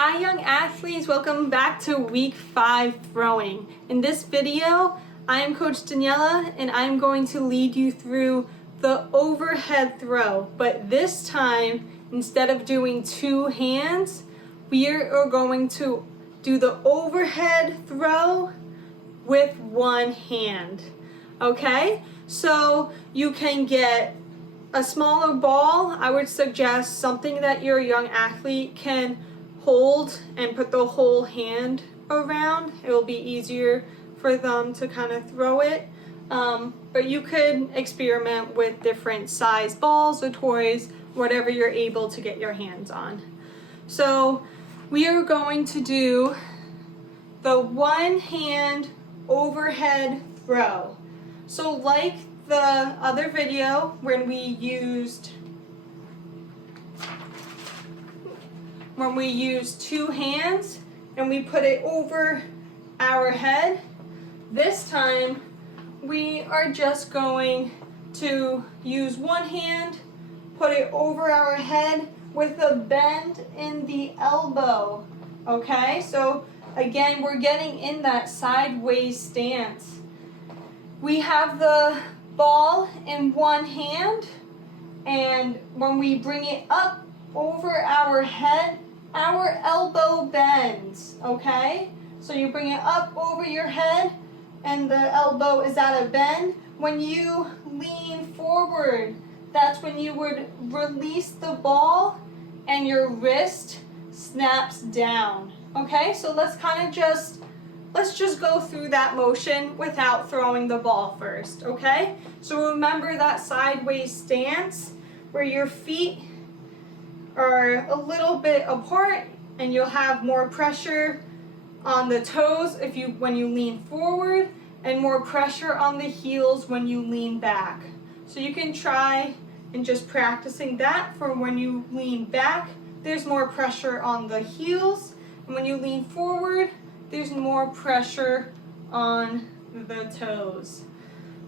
Hi young athletes, welcome back to week 5 throwing. In this video, I am Coach Daniela and I'm going to lead you through the overhead throw. But this time, instead of doing 2 hands, we are going to do the overhead throw with 1 hand. Okay? So you can get a smaller ball. I would suggest something that your young athlete can hold and put the whole hand around. It will be easier for them to kind of throw it. But you could experiment with different size balls or toys, whatever you're able to get your hands on. So we are going to do the 1 hand overhead throw. So like the other video when we used 2 hands and we put it over our head, this time we are just going to use 1 hand, put it over our head with a bend in the elbow. Okay, so again, we're getting in that sideways stance. We have the ball in 1 hand, and when we bring it up over our head, our elbow bends, okay? So you bring it up over your head and the elbow is at a bend. When you lean forward, that's when you would release the ball and your wrist snaps down, okay? So let's just go through that motion without throwing the ball first, okay? So remember that sideways stance where your feet are a little bit apart and you'll have more pressure on the toes when you lean forward and more pressure on the heels when you lean back. So you can try and just practicing that for when you lean back, there's more pressure on the heels, and when you lean forward, there's more pressure on the toes.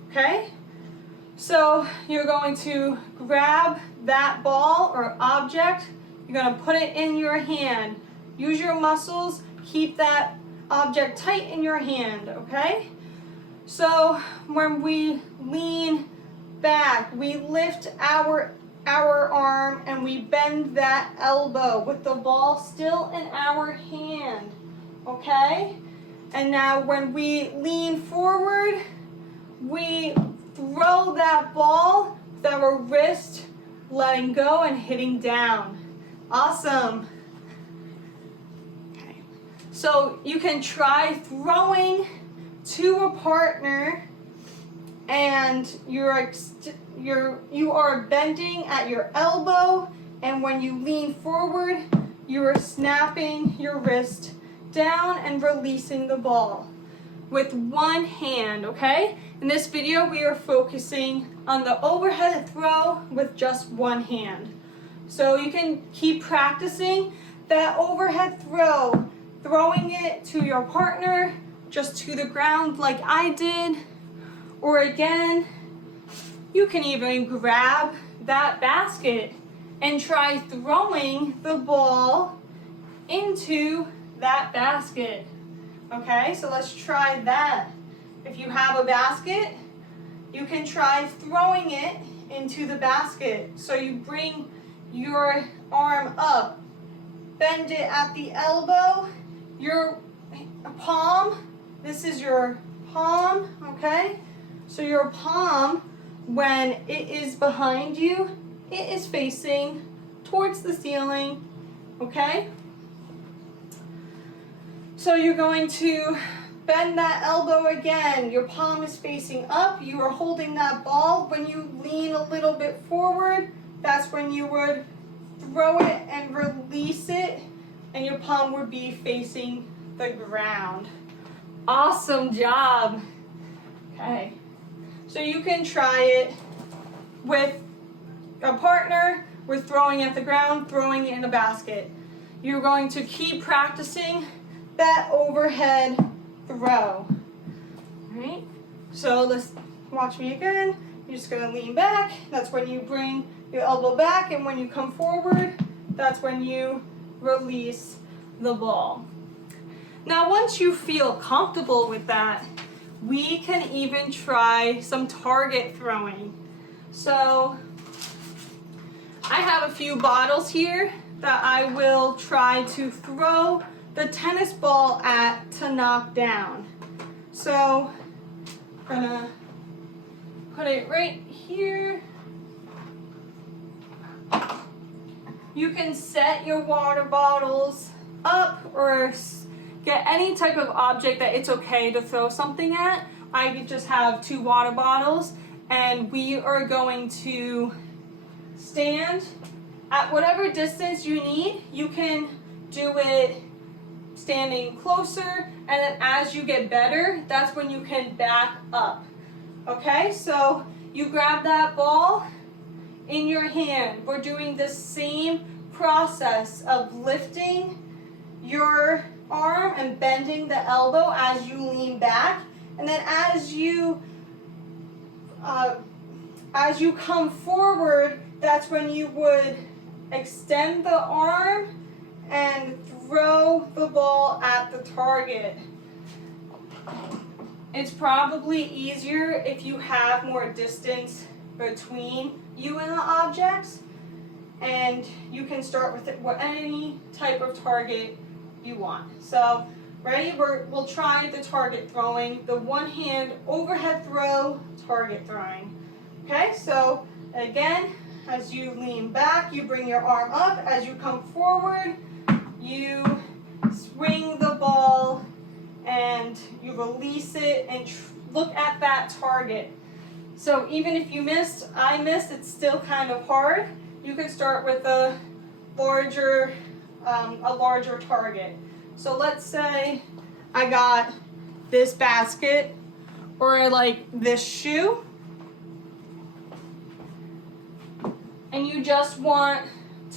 Okay? So you're going to grab that ball or object, you're going to put it in your hand. Use your muscles, keep that object tight in your hand, okay? So when we lean back, we lift our arm and we bend that elbow with the ball still in our hand, okay? And now when we lean forward, we throw that ball with our wrist letting go and hitting down. Awesome. Okay. So you can try throwing to a partner and you are bending at your elbow, and when you lean forward, you are snapping your wrist down and releasing the ball with 1 hand, okay? In this video, we are focusing on the overhead throw with just 1 hand. So you can keep practicing that overhead throw, throwing it to your partner, just to the ground like I did, or again, you can even grab that basket and try throwing the ball into that basket. Okay, so let's try that. If you have a basket, you can try throwing it into the basket. So you bring your arm up, bend it at the elbow, your palm, this is your palm, okay? So your palm, when it is behind you, it is facing towards the ceiling, okay? So you're going to bend that elbow again. Your palm is facing up. You are holding that ball. When you lean a little bit forward, that's when you would throw it and release it, and your palm would be facing the ground. Awesome job. Okay. So you can try it with a partner. We're throwing at the ground, throwing it in a basket. You're going to keep practicing that overhead throw. All right, so let's watch me again. You're just gonna lean back. That's when you bring your elbow back, and when you come forward, that's when you release the ball. Now, once you feel comfortable with that, we can even try some target throwing. So I have a few bottles here that I will try to throw the tennis ball at to knock down. So I'm gonna put it right here. You can set your water bottles up or get any type of object that it's okay to throw something at. I just have 2 water bottles, and we are going to stand at whatever distance you need. You can do it standing closer, and then as you get better, that's when you can back up. Okay, so you grab that ball in your hand. We're doing the same process of lifting your arm and bending the elbow as you lean back, and then as you come forward, that's when you would extend the arm and throw the ball at the target. It's probably easier if you have more distance between you and the objects, and you can start with any type of target you want. So, ready? We'll try the target throwing, the one-hand overhead throw, target throwing. Okay, so again, as you lean back, you bring your arm up. As you come forward, you swing the ball and you release it and look at that target. So even if you missed, I missed, it's still kind of hard. You can start with a larger target. So let's say I got this basket or like this shoe, and you just want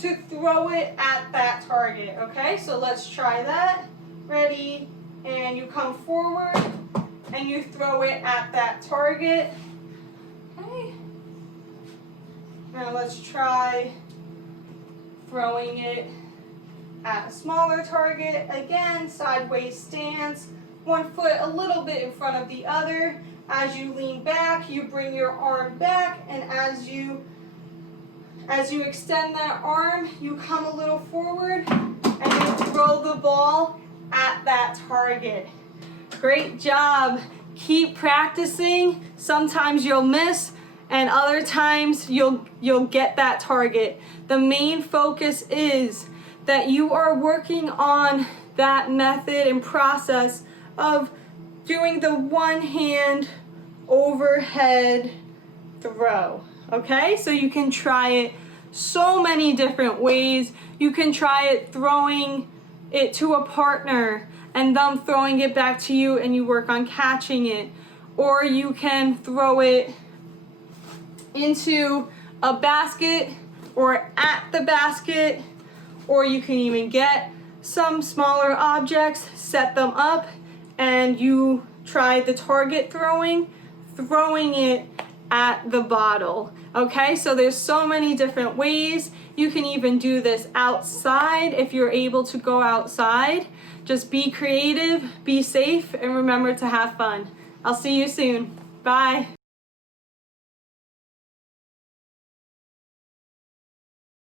to throw it at that target. Okay, so let's try that. Ready? And you come forward and you throw it at that target. Okay. Now let's try throwing it at a smaller target. Again, sideways stance, 1 foot a little bit in front of the other. As you lean back, you bring your arm back, and as you extend that arm, you come a little forward and you throw the ball at that target. Great job. Keep practicing. Sometimes you'll miss, and other times you'll get that target. The main focus is that you are working on that method and process of doing the one-hand overhead throw. Okay, so you can try it so many different ways. You can try it throwing it to a partner and them throwing it back to you, and you work on catching it. Or you can throw it into a basket or at the basket, or you can even get some smaller objects, set them up, and you try the target throwing it at the bottle. Okay, so there's so many different ways. You can even do this outside if you're able to go outside. Just be creative, be safe, and remember to have fun. I'll see you soon. Bye.